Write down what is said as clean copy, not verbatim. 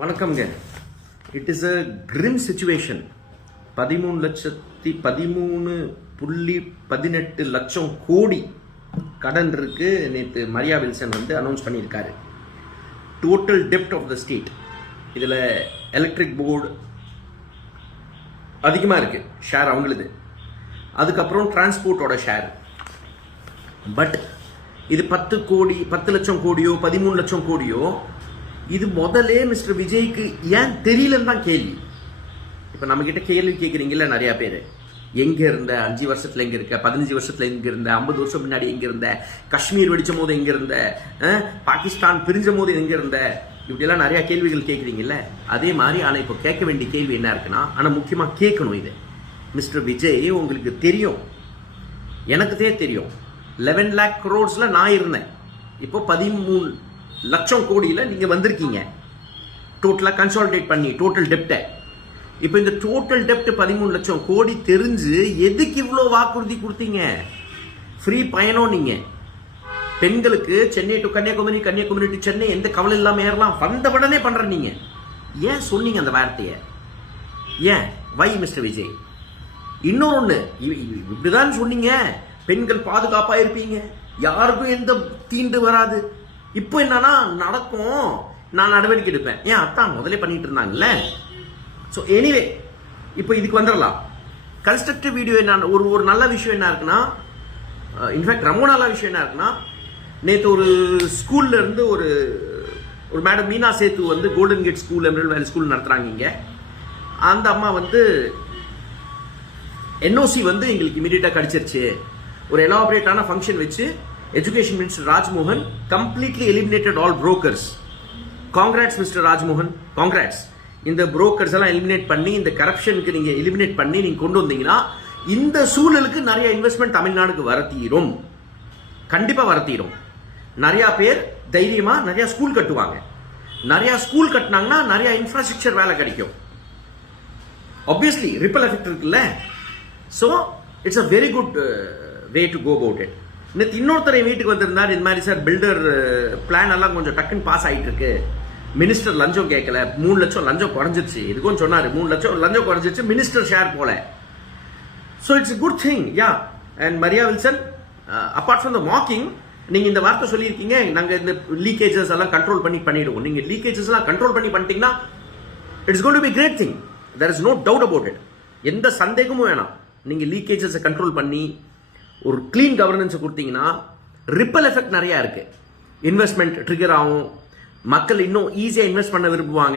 வணக்கம்ங்க. It is a grim situation. 13,18 கோடி கடன் இருக்கு. நேற்று மரியா வில்சன் அனௌன்ஸ் பண்ணியிருக்காரு. டோட்டல் டெப்ட் ஆஃப் த ஸ்டேட். இதில் எலக்ட்ரிக் போர்டு அதிகமாக இருக்கு ஷேர் அவங்களுது. அதுக்கப்புறம் டிரான்ஸ்போர்ட்டோட ஷேர். பட் இது 10 லட்சம் கோடியோ 13 லட்சம் கோடியோ இது முதலே மிஸ்டர் விஜய்க்கு ஏன் தெரியலன்னு தான் கேள்வி. இப்போ நம்ம கிட்ட கேள்வி கேட்குறீங்கல்ல நிறைய பேர், எங்க இருந்த 5 வருஷத்துல எங்க இருக்க, 15 வருஷத்துல எங்க இருந்த, 50 வருஷம் முன்னாடி எங்க இருந்த, காஷ்மீர் வெடிச்சும் போது எங்க இருந்த, பாகிஸ்தான் பிரிஞ்ச போது எங்க இருந்த, இப்படியெல்லாம் நிறைய கேள்விகள் கேட்குறீங்கல்ல. அதே மாதிரி ஆனால் இப்போ கேட்க வேண்டிய கேள்வி என்ன இருக்குன்னா, ஆனால் முக்கியமாக கேட்கணும் இது. மிஸ்டர் விஜய், உங்களுக்கு தெரியும், எனக்குதே தெரியும், 11 lakh crores நான் இருந்தேன். இப்போ 13 லட்சம் கோடியில நீங்க வந்திருக்கீங்க. டோட்டலா கன்சாலிடேட் பண்ணி டோட்டல் டெப்ட. இப்போ இந்த டோட்டல் டெப்ட் 13 லட்சம் கோடி தெரிஞ்சு எதுக்கு இவ்வளோ வாக்குறுதி கொடுத்தீங்க? ஃப்ரீ பயணம். நீங்க பெண்களுக்கு சென்னை டு கன்னியாகுமரி, கன்னியாகுமரி டு சென்னை எந்த கவலை இல்லாம ஏறலாம், வந்த உடனே பண்ற. நீங்க ஏன் சொன்னீங்க அந்த வார்த்தையை? ஏன் வை மிஸ்டர் விஜய்? இன்னொன்னு, இப்படிதான் சொன்னீங்க, பெண்கள் பாதுகாப்பா இருப்பீங்க, யாருக்கும் எந்த தீண்டு வராது. இப்போ என்னன்னா நடக்கும், நான் நடவடிக்கை எடுப்பேன். ஏன் அத்தான் முதலே பண்ணிட்டு இருந்தாங்கல்ல. ஸோ எனிவே இப்போ இதுக்கு வந்துடலாம். கன்ஸ்ட்ரக்டிவ் வீடியோ என்ன, ஒரு நல்ல விஷயம் என்ன இருக்குன்னா, இன்ஃபேக்ட் ரொம்ப நல்ல விஷயம் என்ன இருக்குன்னா, நேற்று ஒரு ஸ்கூல்ல இருந்து ஒரு மேடம் மீனா சேத்து கோல்டன் கேட் ஸ்கூல், எமரல்ட் வேலி ஸ்கூல் நடத்துறாங்க இங்க. அந்த அம்மா என்ஓசி எங்களுக்கு இமீடியட்டா கிடைச்சிருச்சு. ஒரு எலாபரேட்டான ஃபங்க்ஷன் வச்சு education minister Rajmohan completely eliminated all brokers. Congrats mister Rajmohan, congrats. இந்த புரோக்கர்ஸ் எல்லாம் எலிமினேட் பண்ணி, இந்த கரப்ஷனுக்கு நீங்க எலிமினேட் பண்ணி நீங்க கொண்டு வந்தீங்கன்னா இந்த சூழலுக்கு நிறைய இன்வெஸ்ட்மெண்ட் தமிழ்நாடுக்கு வரத்தீரும், கண்டிப்பா வரத்தீரும். நிறைய பேர் தைரியமா நிறைய ஸ்கூல் கட்டுவாங்க. நிறைய ஸ்கூல் கட்டினாங்கன்னா நிறைய இன்ஃப்ராஸ்ட்ரக்சர் வேலை கிடைக்கும். ஆப்வியஸ்லி ரிப்பல் எஃபெக்ட் இருக்குல்ல. So it's a very good way to go about it. நேற்று இன்னொருத்தரை வீட்டுக்கு வந்திருந்தார். இந்த மாதிரி சார் பில்டர் பிளான் எல்லாம் கொஞ்சம் டக்குன்னு பாஸ் ஆகிட்டு இருக்கு, மினிஸ்டர் லஞ்சம் கேட்கல, 3 லட்சம் லஞ்சம் குறைஞ்சிருச்சு, இதுக்கும் சொன்னாரு 3 லட்சம் லஞ்சம் குறைஞ்சிருச்சு, மினிஸ்டர் ஷேர் போல. So it's good thing. Yeah. And Maria Wilson, apart from the mocking, நீங்க இந்த வார்த்தை சொல்லியிருக்கீங்க, நாங்க இந்த லீக்கேஜஸ் எல்லாம் கண்ட்ரோல் பண்ணிடுவோம். நீங்க லீக்கேஜஸ் எல்லாம் கண்ட்ரோல் பண்ணிட்டீங்கன்னா it's going to be great thing. There is no doubt about it. எந்த சந்தேகமும் வேணாம். நீங்க லீக்கேஜஸை கண்ட்ரோல் பண்ணி ஒரு கிளீன் கவர்னன்ஸ் கொடுத்தீங்கன்னா ரிப்பல் எஃபெக்ட் நிறைய இருக்கு. இன்வெஸ்ட்மெண்ட் ட்ரிகர் ஆகும், மக்கள் இன்னும் ஈஸியா இன்வெஸ்ட் பண்ண விரும்புவாங்க.